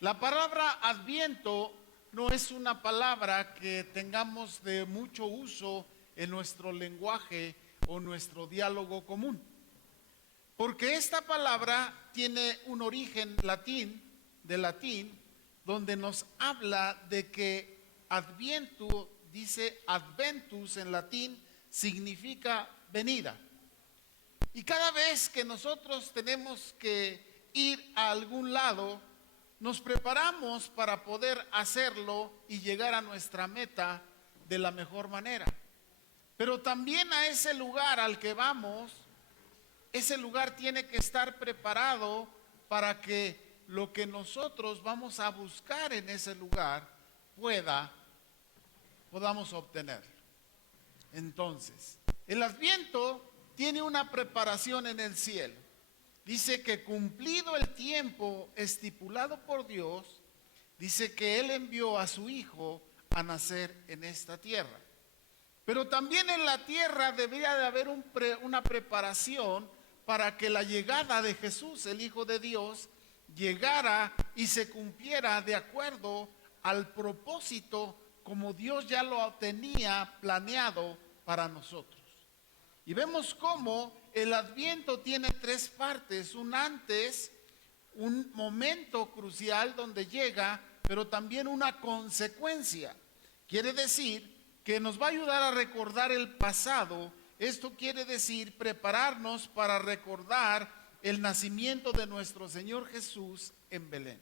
La palabra adviento no es una palabra que tengamos de mucho uso en nuestro lenguaje o nuestro diálogo común, porque esta palabra tiene un origen latín, donde nos habla de que adviento, dice adventus en latín, significa venida. Y cada vez que nosotros tenemos que ir a algún lado, nos preparamos para poder hacerlo y llegar a nuestra meta de la mejor manera. Pero también a ese lugar al que vamos, ese lugar tiene que estar preparado para que lo que nosotros vamos a buscar en ese lugar podamos obtener. Entonces, el Adviento tiene una preparación en el cielo. Dice que cumplido el tiempo estipulado por Dios, dice que Él envió a su Hijo a nacer en esta tierra. Pero también en la tierra debería de haber una preparación para que la llegada de Jesús, el Hijo de Dios, llegara y se cumpliera de acuerdo al propósito como Dios ya lo tenía planeado para nosotros. Y vemos cómo el Adviento tiene tres partes: un antes, un momento crucial donde llega, pero también una consecuencia. Quiere decir que nos va a ayudar a recordar el pasado. Esto quiere decir prepararnos para recordar el nacimiento de nuestro Señor Jesús en Belén.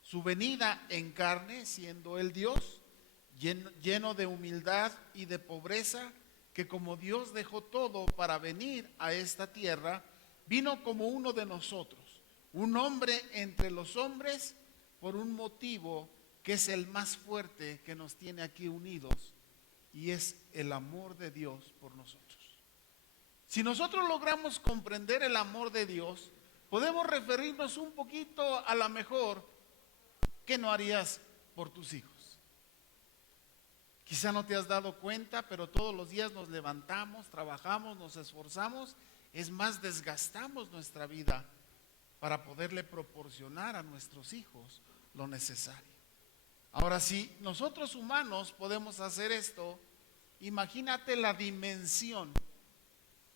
Su venida en carne, siendo Él Dios, lleno de humildad y de pobreza, que como Dios dejó todo para venir a esta tierra, vino como uno de nosotros, un hombre entre los hombres, por un motivo que es el más fuerte que nos tiene aquí unidos, y es el amor de Dios por nosotros. Si nosotros logramos comprender el amor de Dios, podemos referirnos un poquito a lo mejor que no harías por tus hijos. Quizá no te has dado cuenta, pero todos los días nos levantamos, trabajamos, nos esforzamos, es más, desgastamos nuestra vida para poderle proporcionar a nuestros hijos lo necesario. Ahora, si nosotros humanos podemos hacer esto, imagínate la dimensión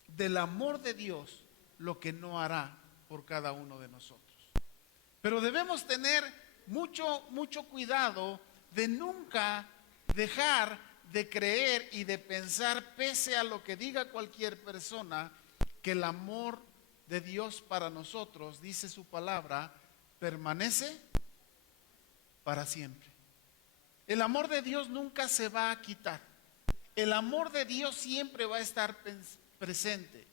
del amor de Dios, lo que no hará por cada uno de nosotros. Pero debemos tener mucho cuidado de nunca dejar de creer y de pensar, pese a lo que diga cualquier persona, que el amor de Dios para nosotros, dice su palabra, permanece para siempre. El amor de Dios nunca se va a quitar. El amor de Dios siempre va a estar presente.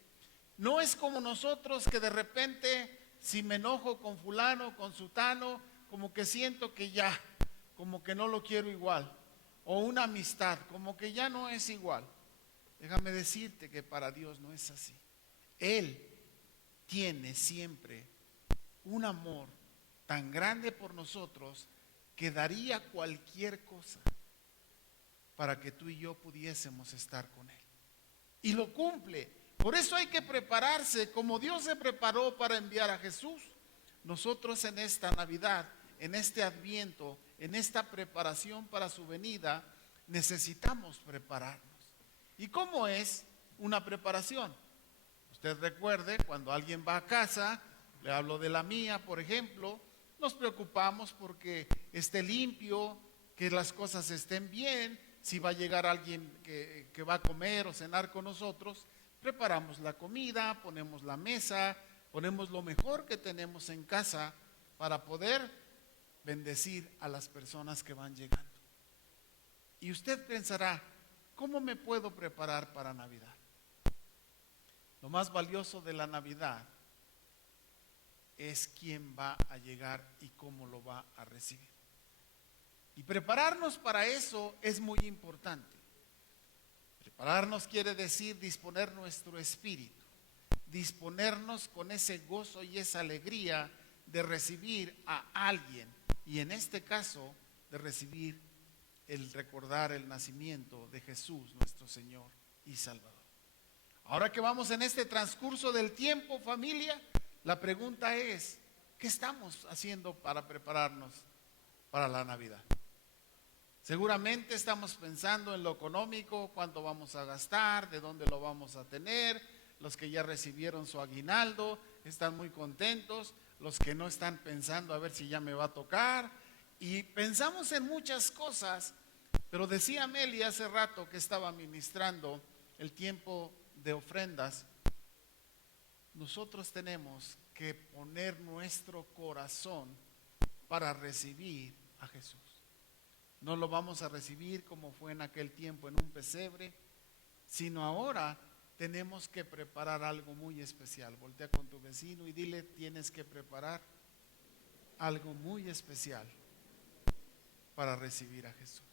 No es como nosotros, que de repente, si me enojo con fulano, con sutano, como que siento que ya, como que no lo quiero igual. O una amistad, como que ya no es igual. Déjame decirte que para Dios no es así. Él tiene siempre un amor tan grande por nosotros que daría cualquier cosa para que tú y yo pudiésemos estar con Él. Y lo cumple. Por eso hay que prepararse, como Dios se preparó para enviar a Jesús. Nosotros en esta Navidad, en este Adviento, en esta preparación para su venida, necesitamos prepararnos. ¿Y cómo es una preparación? Usted recuerde, cuando alguien va a casa, le hablo de la mía, por ejemplo, nos preocupamos porque esté limpio, que las cosas estén bien. Si va a llegar alguien que va a comer o cenar con nosotros, preparamos la comida, ponemos la mesa, ponemos lo mejor que tenemos en casa para poder bendecir a las personas que van llegando. Y usted pensará, ¿cómo me puedo preparar para Navidad? Lo más valioso de la Navidad es quién va a llegar y cómo lo va a recibir. Y prepararnos para eso es muy importante. Prepararnos quiere decir disponer nuestro espíritu, disponernos con ese gozo y esa alegría de recibir a alguien, y en este caso de recibir el recordar el nacimiento de Jesús, nuestro Señor y Salvador. Ahora que vamos en este transcurso del tiempo, familia, la pregunta es, ¿qué estamos haciendo para prepararnos para la Navidad? Seguramente estamos pensando en lo económico, cuánto vamos a gastar, de dónde lo vamos a tener. Los que ya recibieron su aguinaldo están muy contentos, los que no están pensando a ver si ya me va a tocar. Y pensamos en muchas cosas, pero decía Meli hace rato que estaba ministrando el tiempo de ofrendas. Nosotros tenemos que poner nuestro corazón para recibir a Jesús. No lo vamos a recibir como fue en aquel tiempo en un pesebre, sino ahora tenemos que preparar algo muy especial. Voltea con tu vecino y dile, tienes que preparar algo muy especial para recibir a Jesús.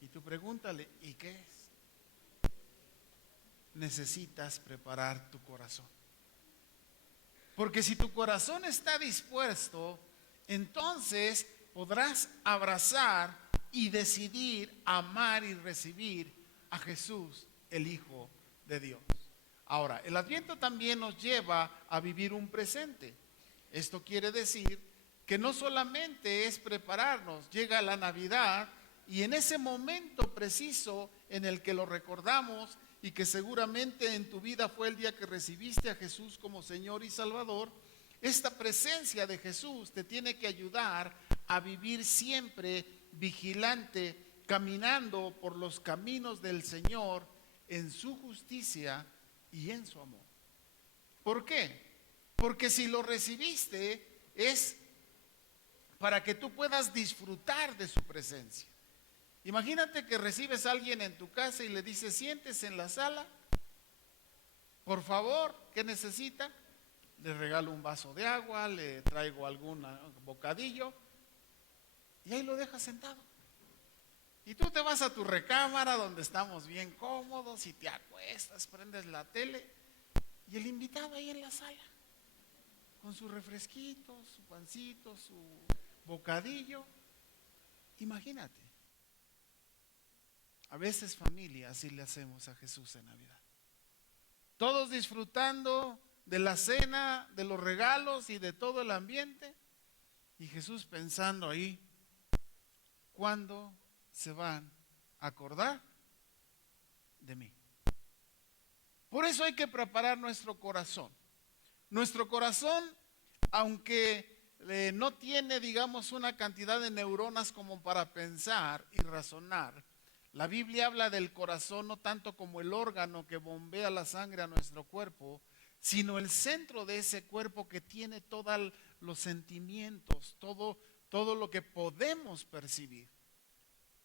Y tú pregúntale, ¿y qué es? Necesitas preparar tu corazón. Porque si tu corazón está dispuesto, entonces podrás abrazar y decidir amar y recibir a Jesús, el Hijo de Dios. Ahora, el Adviento también nos lleva a vivir un presente. Esto quiere decir que no solamente es prepararnos, llega la Navidad y en ese momento preciso en el que lo recordamos y que seguramente en tu vida fue el día que recibiste a Jesús como Señor y Salvador, esta presencia de Jesús te tiene que ayudar a vivir siempre vigilante, caminando por los caminos del Señor en su justicia y en su amor. ¿Por qué? Porque si lo recibiste es para que tú puedas disfrutar de su presencia. Imagínate que recibes a alguien en tu casa y le dices, siéntese en la sala, por favor, ¿qué necesita? Le regalo un vaso de agua, le traigo algún bocadillo y ahí lo dejas sentado. Y tú te vas a tu recámara donde estamos bien cómodos y te acuestas, prendes la tele y el invitado ahí en la sala con su refresquito, su pancito, su bocadillo. Imagínate. A veces, familia, así le hacemos a Jesús en Navidad. Todos disfrutando de la cena, de los regalos y de todo el ambiente. Y Jesús pensando ahí, ¿cuándo se van a acordar de mí? Por eso hay que preparar nuestro corazón. Nuestro corazón, aunque no tiene, digamos, una cantidad de neuronas como para pensar y razonar, la Biblia habla del corazón no tanto como el órgano que bombea la sangre a nuestro cuerpo, sino el centro de ese cuerpo que tiene todos los sentimientos, todo lo que podemos percibir.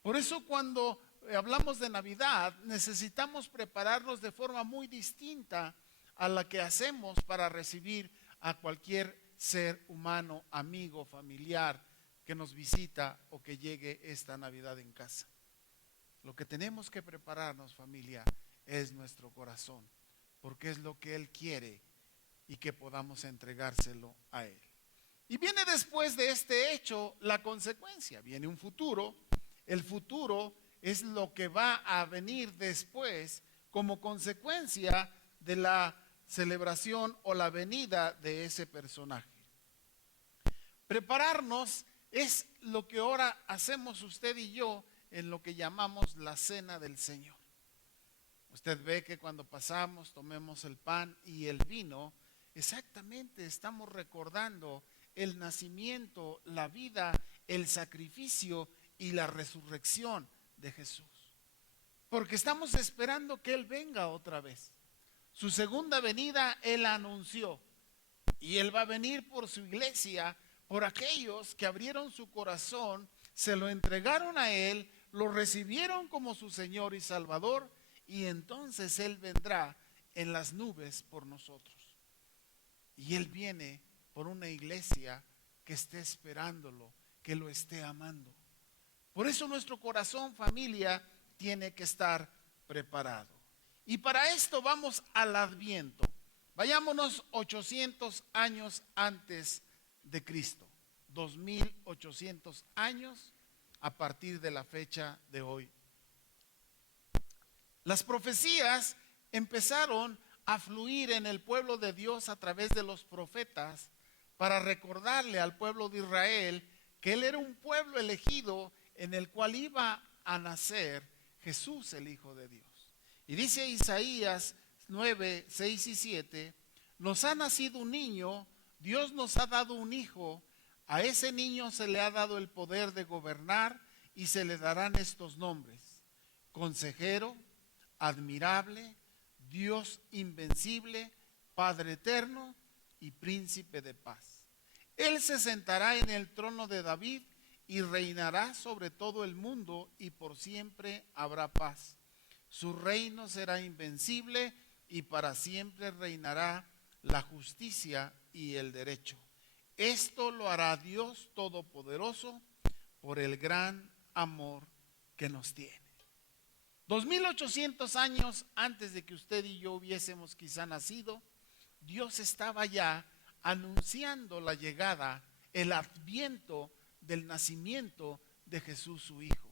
Por eso cuando hablamos de Navidad necesitamos prepararnos de forma muy distinta a la que hacemos para recibir a cualquier ser humano, amigo, familiar que nos visita o que llegue esta Navidad en casa. Lo que tenemos que prepararnos, familia, es nuestro corazón, porque es lo que Él quiere y que podamos entregárselo a Él. Y viene después de este hecho la consecuencia, viene un futuro. El futuro es lo que va a venir después como consecuencia de la celebración o la venida de ese personaje. Prepararnos es lo que ahora hacemos usted y yo en lo que llamamos la cena del Señor. Usted ve que cuando pasamos, tomemos el pan y el vino, exactamente estamos recordando el nacimiento, la vida, el sacrificio y la resurrección de Jesús. Porque estamos esperando que Él venga otra vez. Su segunda venida Él anunció. Y Él va a venir por su iglesia, por aquellos que abrieron su corazón, se lo entregaron a Él, lo recibieron como su Señor y Salvador, y entonces Él vendrá en las nubes por nosotros. Y Él viene por una iglesia que esté esperándolo, que lo esté amando. Por eso nuestro corazón, familia, tiene que estar preparado. Y para esto vamos al Adviento. Vayámonos 800 años antes de Cristo. 2800 años a partir de la fecha de hoy. Las profecías empezaron a fluir en el pueblo de Dios a través de los profetas para recordarle al pueblo de Israel que él era un pueblo elegido en el cual iba a nacer Jesús, el Hijo de Dios. Y dice Isaías 9, 6 y 7, nos ha nacido un niño, Dios nos ha dado un hijo, a ese niño se le ha dado el poder de gobernar y se le darán estos nombres: Consejero, Admirable, Dios Invencible, Padre Eterno y Príncipe de Paz. Él se sentará en el trono de David y reinará sobre todo el mundo, y por siempre habrá paz. Su reino será invencible y para siempre reinará la justicia y el derecho. Esto lo hará Dios Todopoderoso por el gran amor que nos tiene. 2800 años antes de que usted y yo hubiésemos quizá nacido, Dios estaba ya anunciando la llegada, el adviento del nacimiento de Jesús su Hijo.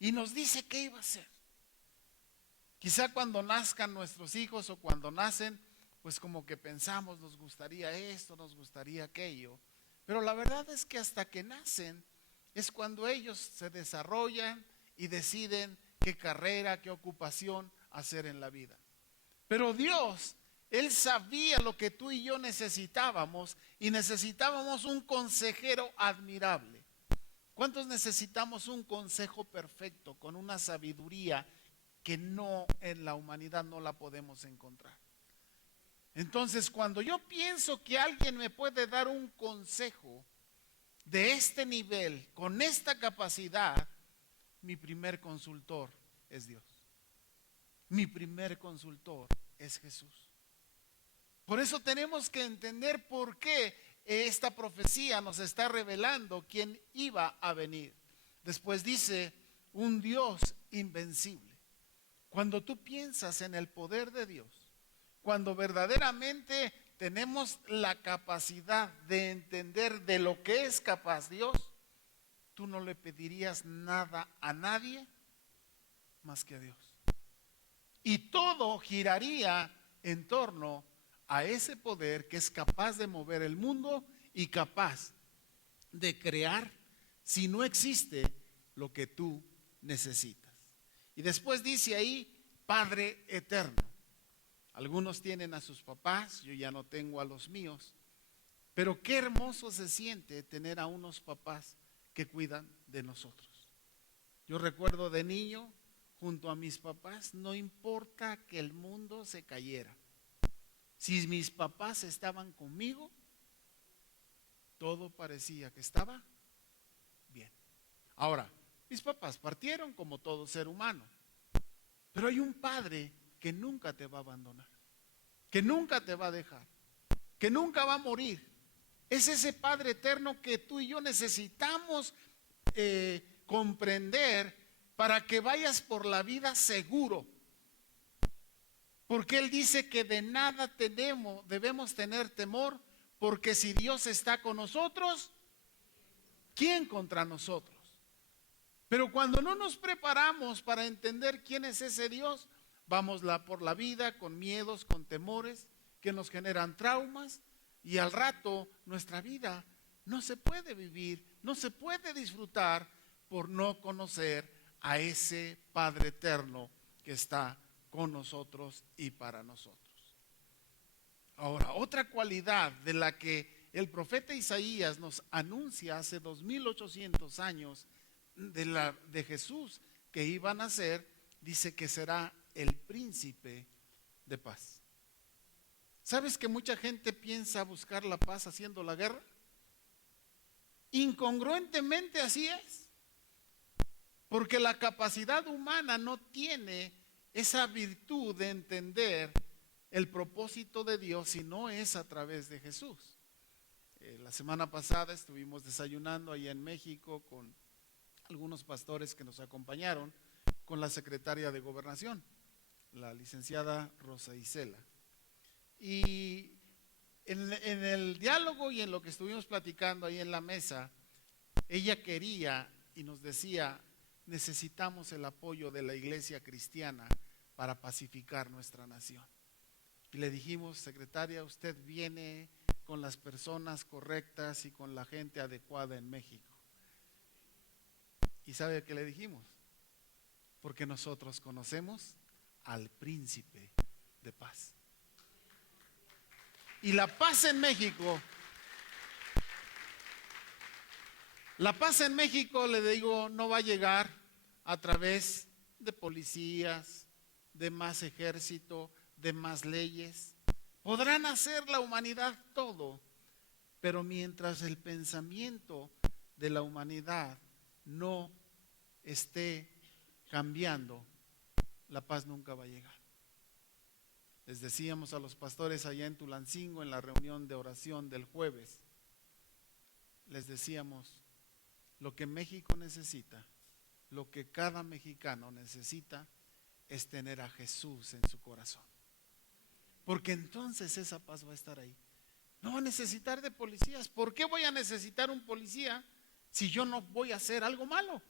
Y nos dice qué iba a ser. Quizá cuando nazcan nuestros hijos o cuando nacen, pues como que pensamos, nos gustaría esto, nos gustaría aquello. Pero la verdad es que hasta que nacen es cuando ellos se desarrollan y deciden qué carrera, qué ocupación hacer en la vida. Pero Dios, Él sabía lo que tú y yo necesitábamos, y necesitábamos un consejero admirable. ¿Cuántos necesitamos un consejo perfecto, con una sabiduría que no, en la humanidad no la podemos encontrar? Entonces, cuando yo pienso que alguien me puede dar un consejo de este nivel, con esta capacidad, mi primer consultor es Dios. Mi primer consultor es Jesús. Por eso tenemos que entender por qué esta profecía nos está revelando quién iba a venir. Después dice, un Dios invencible. Cuando tú piensas en el poder de Dios, cuando verdaderamente tenemos la capacidad de entender de lo que es capaz Dios, tú no le pedirías nada a nadie más que a Dios. Y todo giraría en torno a ese poder que es capaz de mover el mundo y capaz de crear, si no existe, lo que tú necesitas. Y después dice ahí, Padre Eterno. Algunos tienen a sus papás, yo ya no tengo a los míos, pero qué hermoso se siente tener a unos papás que cuidan de nosotros. Yo recuerdo de niño, junto a mis papás, no importa que el mundo se cayera. Si mis papás estaban conmigo, todo parecía que estaba bien. Ahora, mis papás partieron como todo ser humano, pero hay un padre que nunca te va a abandonar, que nunca te va a dejar, que nunca va a morir. Es ese Padre eterno que tú y yo necesitamos comprender para que vayas por la vida seguro. Porque Él dice que de nada debemos tener temor, porque si Dios está con nosotros, ¿quién contra nosotros? Pero cuando no nos preparamos para entender quién es ese Dios, vamos por la vida con miedos, con temores que nos generan traumas, y al rato nuestra vida no se puede vivir, no se puede disfrutar por no conocer a ese Padre eterno que está con nosotros y para nosotros. Ahora, otra cualidad de la que el profeta Isaías nos anuncia hace 2800 años de Jesús que iba a nacer, dice que será el príncipe de paz. ¿Sabes que mucha gente piensa buscar la paz haciendo la guerra? Incongruentemente así es. Porque la capacidad humana no tiene esa virtud de entender el propósito de Dios si no es a través de Jesús. La semana pasada estuvimos desayunando allá en México con algunos pastores que nos acompañaron, con la secretaria de Gobernación, la licenciada Rosa Isela. Y en el diálogo y en lo que estuvimos platicando ahí en la mesa, ella quería y nos decía, necesitamos el apoyo de la iglesia cristiana para pacificar nuestra nación. Y le dijimos, secretaria, usted viene con las personas correctas y con la gente adecuada en México. ¿Y sabe qué le dijimos? Porque nosotros conocemos al príncipe de paz. Y la paz en México, le digo, no va a llegar a través de policías, de más ejército, de más leyes. Podrán hacer la humanidad todo, pero mientras el pensamiento de la humanidad no esté cambiando, la paz nunca va a llegar. Les decíamos a los pastores allá en Tulancingo, en la reunión de oración del jueves, les decíamos, lo que México necesita, lo que cada mexicano necesita, es tener a Jesús en su corazón. Porque entonces esa paz va a estar ahí. No va a necesitar de policías. ¿Por qué voy a necesitar un policía si yo no voy a hacer algo malo?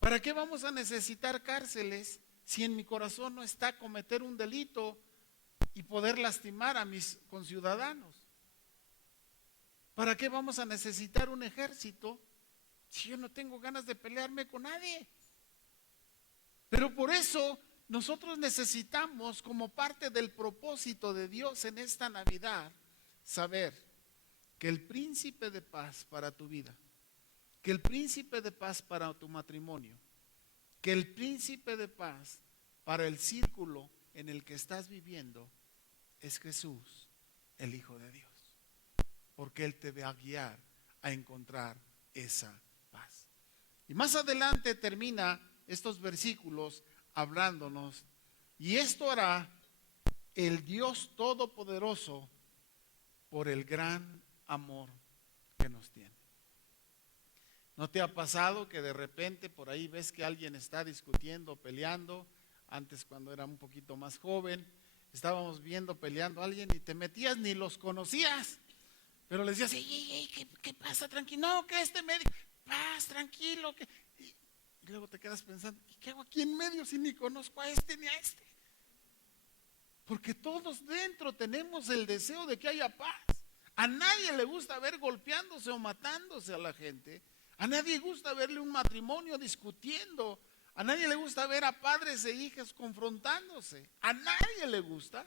¿Para qué vamos a necesitar cárceles si en mi corazón no está cometer un delito y poder lastimar a mis conciudadanos? ¿Para qué vamos a necesitar un ejército si yo no tengo ganas de pelearme con nadie? Pero por eso nosotros necesitamos, como parte del propósito de Dios en esta Navidad, saber que el príncipe de paz para tu vida, que el príncipe de paz para tu matrimonio, que el príncipe de paz para el círculo en el que estás viviendo es Jesús, el Hijo de Dios. Porque Él te va a guiar a encontrar esa paz. Y más adelante termina estos versículos hablándonos, y esto hará el Dios Todopoderoso por el gran amor que nos tiene. ¿No te ha pasado que de repente por ahí ves que alguien está discutiendo, peleando? Antes, cuando era un poquito más joven, estábamos viendo peleando a alguien y te metías, ni los conocías, pero les decías, ¿qué pasa? Tranquilo, no, que este médico, paz, tranquilo, que... Y luego te quedas pensando, ¿y qué hago aquí en medio si ni conozco a este ni a este? Porque todos dentro tenemos el deseo de que haya paz. A nadie le gusta ver golpeándose o matándose a la gente. A nadie le gusta verle un matrimonio discutiendo. A nadie le gusta ver a padres e hijas confrontándose. A nadie le gusta.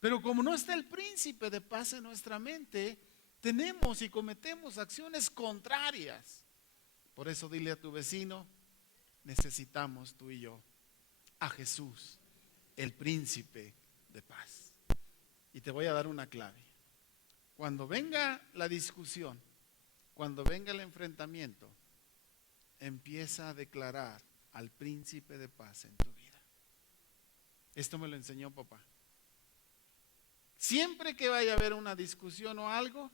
Pero como no está el príncipe de paz en nuestra mente, tenemos y cometemos acciones contrarias. Por eso dile a tu vecino, necesitamos tú y yo a Jesús, el príncipe de paz. Y te voy a dar una clave. Cuando venga la discusión, cuando venga el enfrentamiento, empieza a declarar al príncipe de paz en tu vida. Esto me lo enseñó papá. Siempre que vaya a haber una discusión o algo,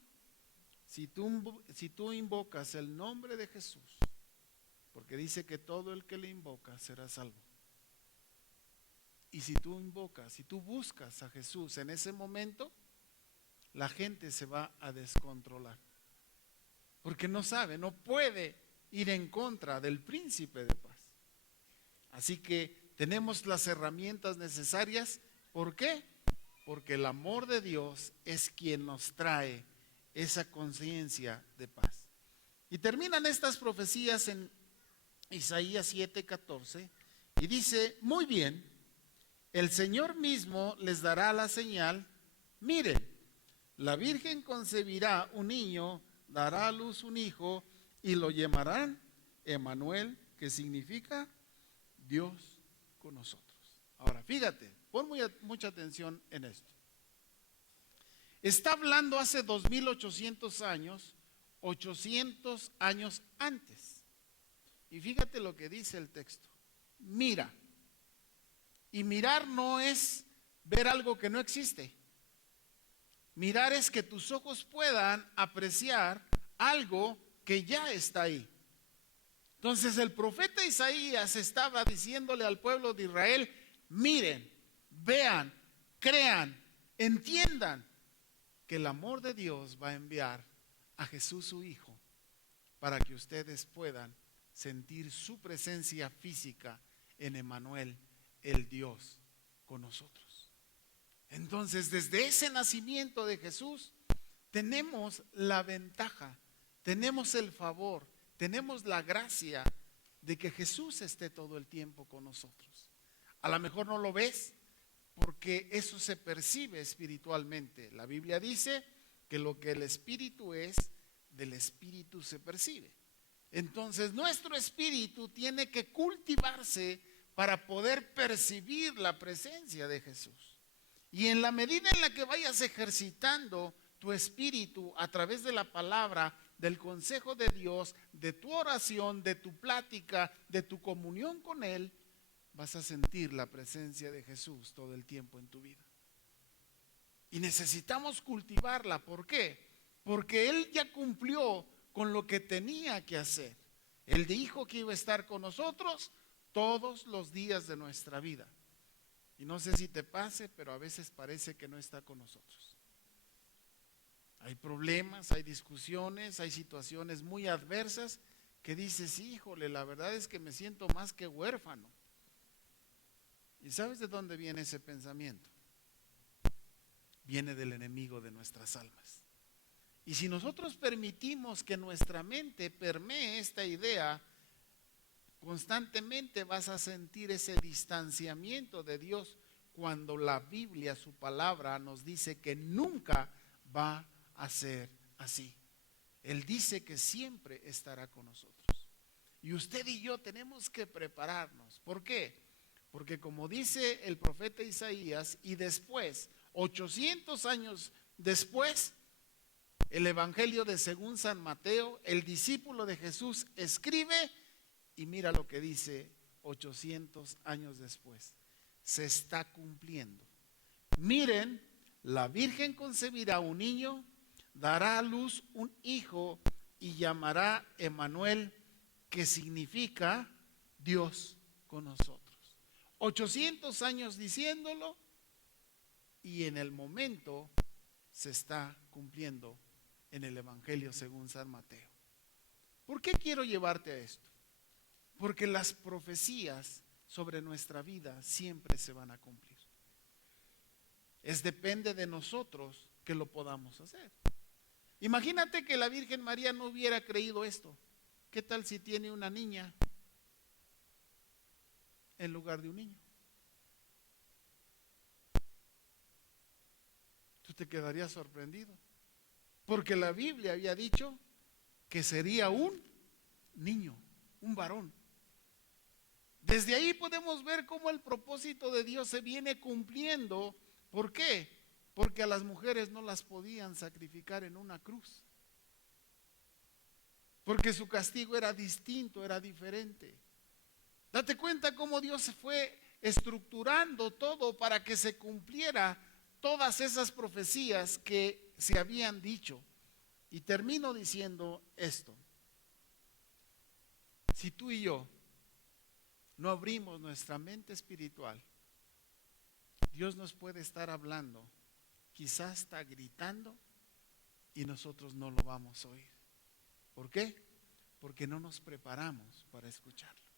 si tú invocas el nombre de Jesús, porque dice que todo el que le invoca será salvo. Y si tú buscas a Jesús en ese momento, la gente se va a descontrolar. Porque no sabe, no puede ir en contra del príncipe de paz. Así que tenemos las herramientas necesarias. ¿Por qué? Porque el amor de Dios es quien nos trae esa conciencia de paz. Y terminan estas profecías en Isaías 7:14 y dice, muy bien, el Señor mismo les dará la señal, miren, la Virgen concebirá un niño, dará a luz un hijo y lo llamarán Emmanuel, que significa Dios con nosotros. Ahora, fíjate, pon mucha atención en esto. Está hablando hace 2800 años, 800 años antes. Y fíjate lo que dice el texto. Mira. Y mirar no es ver algo que no existe. Mirar es que tus ojos puedan apreciar algo que ya está ahí. Entonces el profeta Isaías estaba diciéndole al pueblo de Israel, miren, vean, crean, entiendan que el amor de Dios va a enviar a Jesús su Hijo para que ustedes puedan sentir su presencia física en Emmanuel, el Dios con nosotros. Entonces, desde ese nacimiento de Jesús, tenemos la ventaja, tenemos el favor, tenemos la gracia de que Jesús esté todo el tiempo con nosotros. A lo mejor no lo ves porque eso se percibe espiritualmente. La Biblia dice que lo que el espíritu es, del espíritu se percibe. Entonces nuestro espíritu tiene que cultivarse para poder percibir la presencia de Jesús. Y en la medida en la que vayas ejercitando tu espíritu a través de la palabra, del consejo de Dios, de tu oración, de tu plática, de tu comunión con Él, vas a sentir la presencia de Jesús todo el tiempo en tu vida. Y necesitamos cultivarla. ¿Por qué? Porque Él ya cumplió con lo que tenía que hacer. Él dijo que iba a estar con nosotros todos los días de nuestra vida. Y no sé si te pase, pero a veces parece que no está con nosotros. Hay problemas, hay discusiones, hay situaciones muy adversas que dices, híjole, la verdad es que me siento más que huérfano. ¿Y sabes de dónde viene ese pensamiento? Viene del enemigo de nuestras almas. Y si nosotros permitimos que nuestra mente permee esta idea, constantemente vas a sentir ese distanciamiento de Dios cuando la Biblia, su palabra, nos dice que nunca va a ser así. Él dice que siempre estará con nosotros. Y usted y yo tenemos que prepararnos. ¿Por qué? Porque como dice el profeta Isaías, y después, 800 años después, el Evangelio de según San Mateo, el discípulo de Jesús escribe, y mira lo que dice 800 años después. Se está cumpliendo. Miren, la Virgen concebirá un niño, dará a luz un hijo y llamará Emmanuel, que significa Dios con nosotros. 800 años diciéndolo y en el momento se está cumpliendo en el Evangelio según San Mateo. ¿Por qué quiero llevarte a esto? Porque las profecías sobre nuestra vida siempre se van a cumplir. Depende de nosotros que lo podamos hacer. Imagínate que la Virgen María no hubiera creído esto. ¿Qué tal si tiene una niña en lugar de un niño? Tú te quedarías sorprendido. Porque la Biblia había dicho que sería un niño, un varón. Desde ahí podemos ver cómo el propósito de Dios se viene cumpliendo. ¿Por qué? Porque a las mujeres no las podían sacrificar en una cruz. Porque su castigo era distinto, era diferente. Date cuenta cómo Dios se fue estructurando todo para que se cumpliera todas esas profecías que se habían dicho. Y termino diciendo esto. Si tú y yo no abrimos nuestra mente espiritual, Dios nos puede estar hablando, quizás está gritando y nosotros no lo vamos a oír. ¿Por qué? Porque no nos preparamos para escucharlo.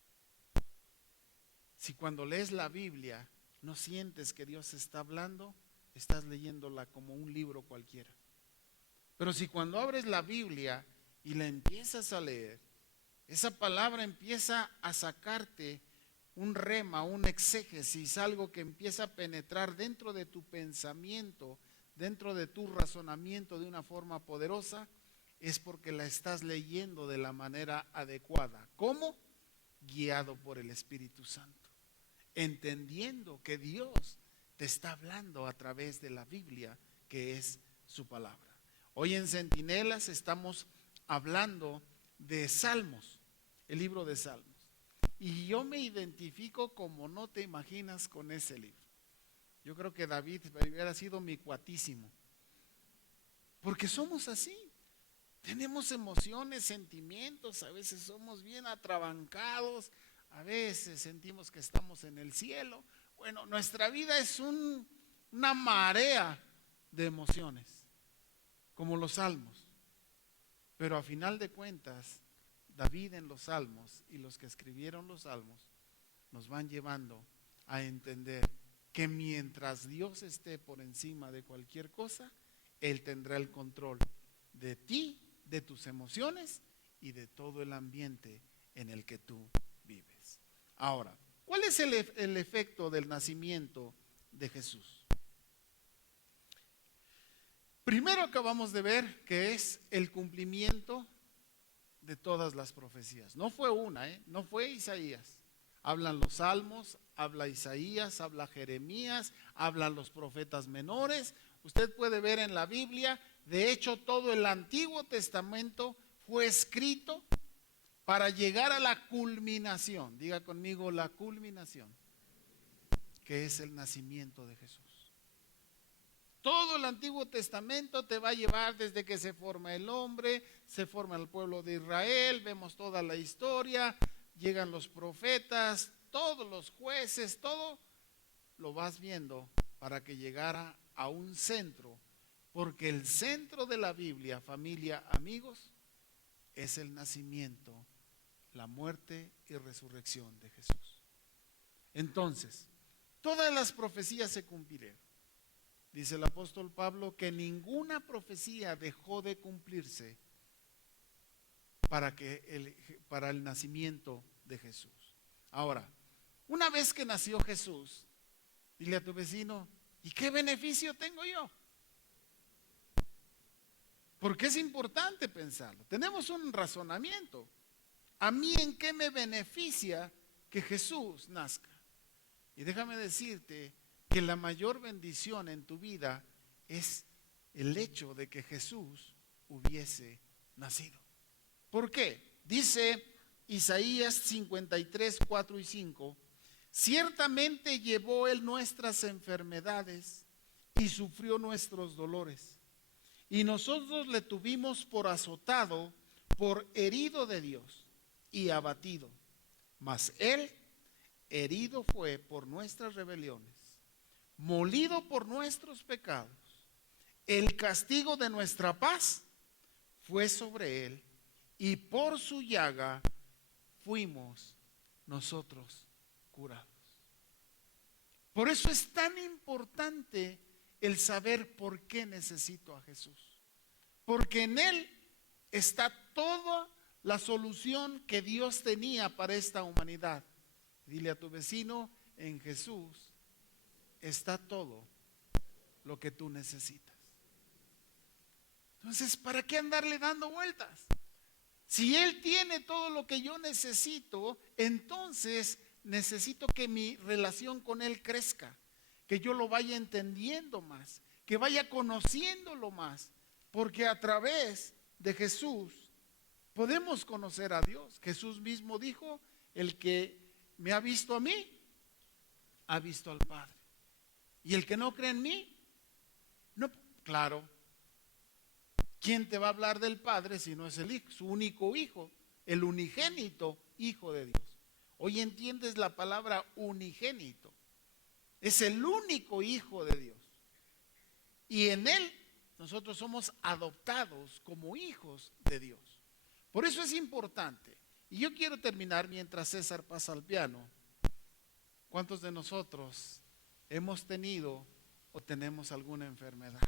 Si cuando lees la Biblia no sientes que Dios está hablando, estás leyéndola como un libro cualquiera. Pero si cuando abres la Biblia y la empiezas a leer, esa palabra empieza a sacarte un rema, un exégesis, algo que empieza a penetrar dentro de tu pensamiento, dentro de tu razonamiento de una forma poderosa, es porque la estás leyendo de la manera adecuada. ¿Cómo? Guiado por el Espíritu Santo, entendiendo que Dios te está hablando a través de la Biblia, que es su palabra. Hoy en Centinelas estamos hablando de Salmos, el libro de Salmos. Y yo me identifico como no te imaginas con ese libro. Yo creo que David hubiera sido mi cuatísimo. Porque somos así. Tenemos emociones, sentimientos, a veces somos bien atrabancados, a veces sentimos que estamos en el cielo. Bueno, nuestra vida es una marea de emociones, como los salmos. Pero a final de cuentas, David en los salmos y los que escribieron los salmos nos van llevando a entender que mientras Dios esté por encima de cualquier cosa, Él tendrá el control de ti, de tus emociones y de todo el ambiente en el que tú vives. Ahora, ¿cuál es el efecto del nacimiento de Jesús? Primero acabamos de ver que es el cumplimiento de todas las profecías. No fue una, no fue Isaías. Hablan los salmos, habla Isaías, habla Jeremías, hablan los profetas menores. Usted puede ver en la Biblia, de hecho todo el Antiguo Testamento fue escrito para llegar a la culminación. Diga conmigo la culminación, que es el nacimiento de Jesús. Todo el Antiguo Testamento te va a llevar desde que se forma el hombre, se forma el pueblo de Israel, vemos toda la historia, llegan los profetas, todos los jueces, todo lo vas viendo para que llegara a un centro, porque el centro de la Biblia, familia, amigos, es el nacimiento, la muerte y resurrección de Jesús. Entonces, todas las profecías se cumplieron. Dice el apóstol Pablo que ninguna profecía dejó de cumplirse para el nacimiento de Jesús. Ahora, una vez que nació Jesús, dile a tu vecino, ¿y qué beneficio tengo yo? Porque es importante pensarlo. Tenemos un razonamiento. ¿A mí en qué me beneficia que Jesús nazca? Y déjame decirte que la mayor bendición en tu vida es el hecho de que Jesús hubiese nacido. ¿Por qué? Dice Isaías 53, 4 y 5, ciertamente llevó él nuestras enfermedades y sufrió nuestros dolores. Y nosotros le tuvimos por azotado, por herido de Dios y abatido. Mas él herido fue por nuestras rebeliones, molido por nuestros pecados. El castigo de nuestra paz fue sobre él, y por su llaga fuimos nosotros curados. Por eso es tan importante el saber por qué necesito a Jesús. Porque en él está toda la solución que Dios tenía para esta humanidad. Dile a tu vecino, en Jesús está todo lo que tú necesitas. Entonces, ¿para qué andarle dando vueltas? Si Él tiene todo lo que yo necesito, entonces necesito que mi relación con Él crezca, que yo lo vaya entendiendo más, que vaya conociéndolo más, porque a través de Jesús podemos conocer a Dios. Jesús mismo dijo, el que me ha visto a mí, ha visto al Padre. Y el que no cree en mí, no, claro. ¿Quién te va a hablar del Padre si no es el Hijo, su único Hijo, el unigénito Hijo de Dios? Hoy entiendes la palabra unigénito. Es el único Hijo de Dios. Y en Él nosotros somos adoptados como hijos de Dios. Por eso es importante. Y yo quiero terminar mientras César pasa al piano. ¿Cuántos de nosotros hemos tenido o tenemos alguna enfermedad?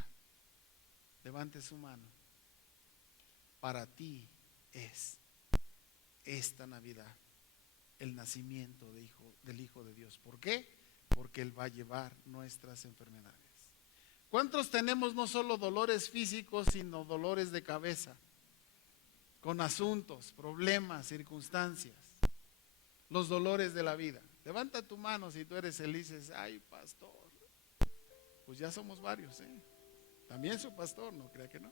Levante su mano. Para ti es esta Navidad el nacimiento del Hijo de Dios. ¿Por qué? Porque Él va a llevar nuestras enfermedades. ¿Cuántos tenemos no solo dolores físicos, sino dolores de cabeza? Con asuntos, problemas, circunstancias. Los dolores de la vida. Levanta tu mano si tú eres feliz y dices, ay, pastor. Pues ya somos varios, También soy pastor, no crea que no.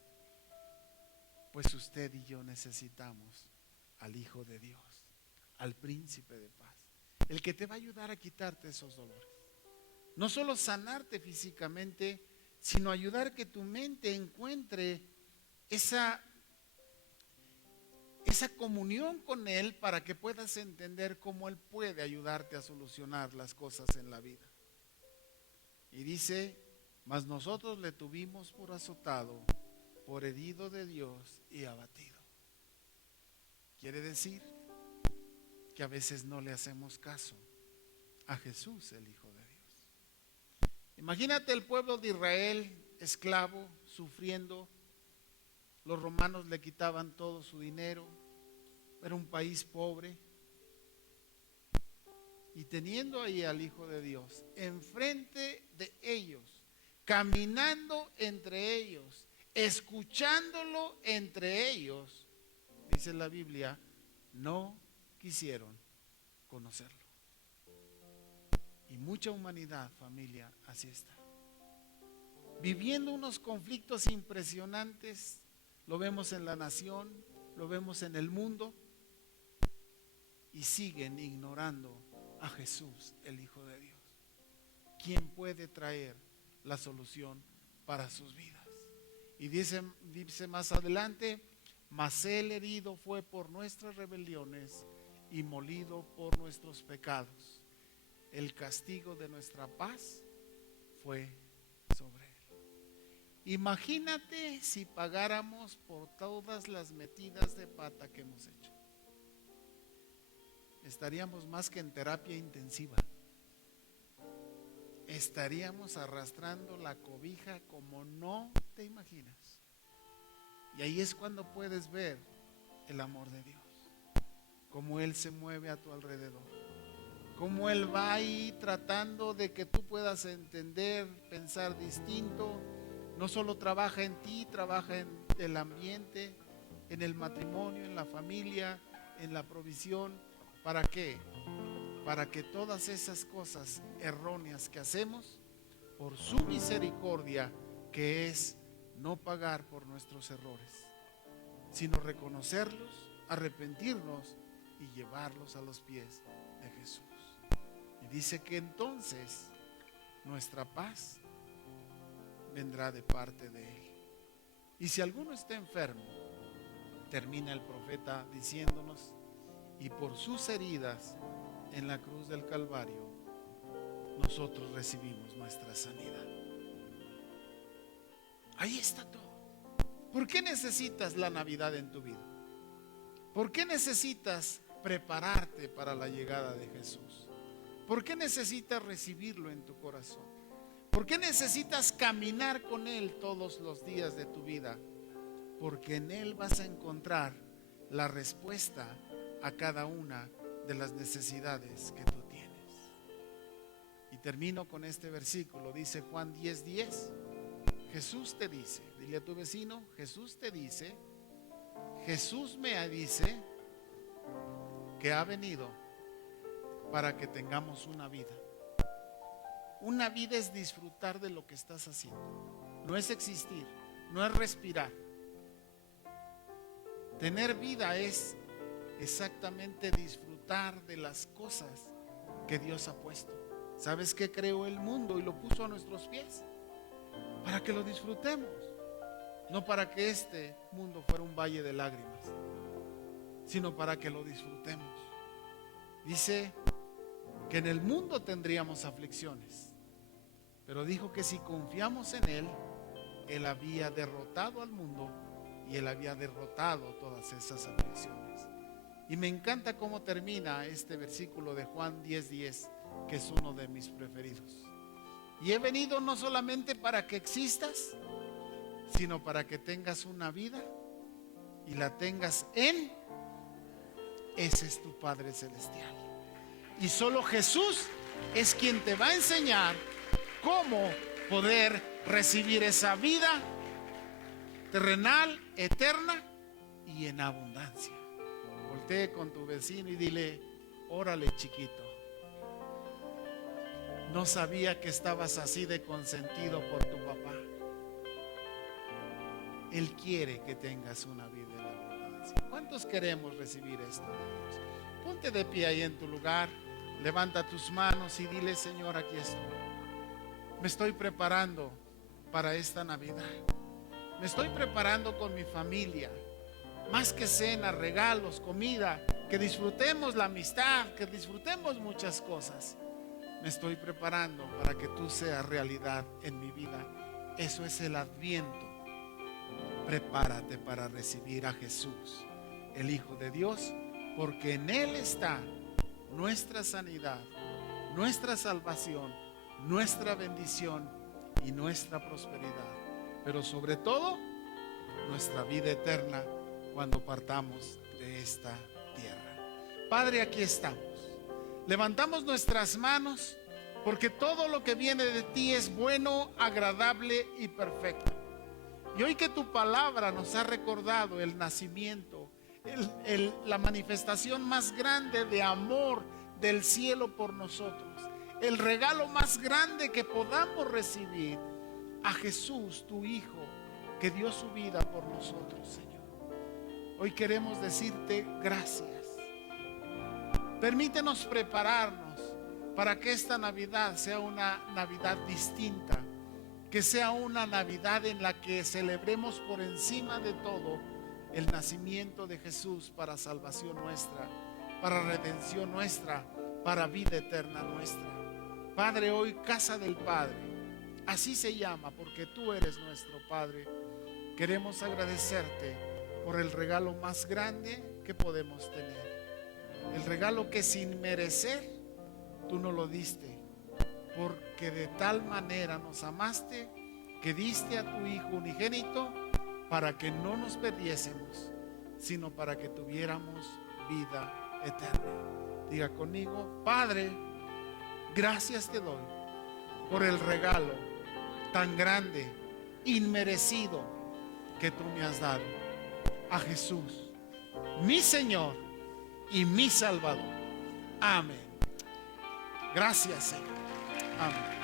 Pues usted y yo necesitamos al Hijo de Dios, al Príncipe de Paz, el que te va a ayudar a quitarte esos dolores. No solo sanarte físicamente, sino ayudar que tu mente encuentre esa comunión con Él para que puedas entender cómo Él puede ayudarte a solucionar las cosas en la vida. Y dice, mas nosotros le tuvimos por azotado, por herido de Dios y abatido. Quiere decir que a veces no le hacemos caso a Jesús, el Hijo de Dios. Imagínate el pueblo de Israel, esclavo, sufriendo. Los romanos le quitaban todo su dinero. Era un país pobre. Y teniendo ahí al Hijo de Dios enfrente de ellos, caminando entre ellos, escuchándolo entre ellos, dice la Biblia, no quisieron conocerlo. Y mucha humanidad, familia, así está. Viviendo unos conflictos impresionantes, lo vemos en la nación, lo vemos en el mundo, y siguen ignorando a Jesús, el Hijo de Dios, quien puede traer la solución para sus vidas. Y dice más adelante, mas él herido fue por nuestras rebeliones y molido por nuestros pecados. El castigo de nuestra paz fue sobre él. Imagínate si pagáramos por todas las metidas de pata que hemos hecho. Estaríamos más que en terapia intensiva. Estaríamos arrastrando la cobija como no te imaginas. Y ahí es cuando puedes ver el amor de Dios, cómo Él se mueve a tu alrededor, cómo Él va ahí tratando de que tú puedas entender, pensar distinto. No solo trabaja en ti, trabaja en el ambiente, en el matrimonio, en la familia, en la provisión. ¿Para qué? Para que todas esas cosas erróneas que hacemos, por su misericordia, que es no pagar por nuestros errores, sino reconocerlos, arrepentirnos y llevarlos a los pies de Jesús. Y dice que entonces nuestra paz vendrá de parte de Él. Y si alguno está enfermo, termina el profeta diciéndonos, y por sus heridas en la cruz del Calvario, nosotros recibimos nuestra sanidad. Ahí está todo. ¿Por qué necesitas la Navidad en tu vida? ¿Por qué necesitas prepararte para la llegada de Jesús? ¿Por qué necesitas recibirlo en tu corazón? ¿Por qué necesitas caminar con Él todos los días de tu vida? Porque en Él vas a encontrar la respuesta a cada una de las necesidades que tú tienes. Y termino con este versículo, dice Juan 10:10. Jesús te dice, dile a tu vecino, Jesús te dice, Jesús me dice que ha venido para que tengamos una vida. Una vida es disfrutar de lo que estás haciendo, no es existir, no es respirar. Tener vida es exactamente disfrutar de las cosas que Dios ha puesto. ¿Sabes qué creó el mundo y lo puso a nuestros pies? Para que lo disfrutemos, no para que este mundo fuera un valle de lágrimas, sino para que lo disfrutemos. Dice que en el mundo tendríamos aflicciones, pero dijo que si confiamos en Él, Él había derrotado al mundo y Él había derrotado todas esas aflicciones. Y me encanta cómo termina este versículo de Juan 10:10, que es uno de mis preferidos. Y he venido no solamente para que existas, sino para que tengas una vida y la tengas en... Ese es tu Padre Celestial. Y solo Jesús es quien te va a enseñar cómo poder recibir esa vida terrenal, eterna y en abundancia. Voltee con tu vecino y dile, órale chiquito, no sabía que estabas así de consentido por tu papá. Él quiere que tengas una vida en abundancia. ¿Cuántos queremos recibir esto de Dios? Ponte de pie ahí en tu lugar, levanta tus manos y dile, Señor, aquí estoy. Me estoy preparando para esta Navidad. Me estoy preparando con mi familia. Más que cena, regalos, comida, que disfrutemos la amistad, que disfrutemos muchas cosas. Me estoy preparando para que tú seas realidad en mi vida. Eso es el Adviento. Prepárate para recibir a Jesús, el Hijo de Dios, porque en Él está nuestra sanidad, nuestra salvación, nuestra bendición y nuestra prosperidad. pero sobre todo nuestra vida eterna cuando partamos de esta tierra. Padre, aquí estamos. Levantamos nuestras manos porque todo lo que viene de ti es bueno, agradable y perfecto. Y hoy que tu palabra nos ha recordado el nacimiento, la manifestación más grande de amor del cielo por nosotros, el regalo más grande que podamos recibir, a Jesús, tu Hijo, que dio su vida por nosotros, Señor. Hoy queremos decirte gracias. Permítenos prepararnos para que esta Navidad sea una Navidad distinta, que sea una Navidad en la que celebremos por encima de todo el nacimiento de Jesús para salvación nuestra, para redención nuestra, para vida eterna nuestra. Padre, hoy Casa del Padre, así se llama porque tú eres nuestro Padre. Queremos agradecerte por el regalo más grande que podemos tener, el regalo que sin merecer tú nos lo diste, porque de tal manera nos amaste que diste a tu Hijo unigénito para que no nos perdiésemos, sino para que tuviéramos vida eterna. Diga conmigo: Padre, gracias te doy por el regalo tan grande, inmerecido, que tú me has dado, a Jesús, mi Señor y mi Salvador. Amén. Gracias, Señor. Amén.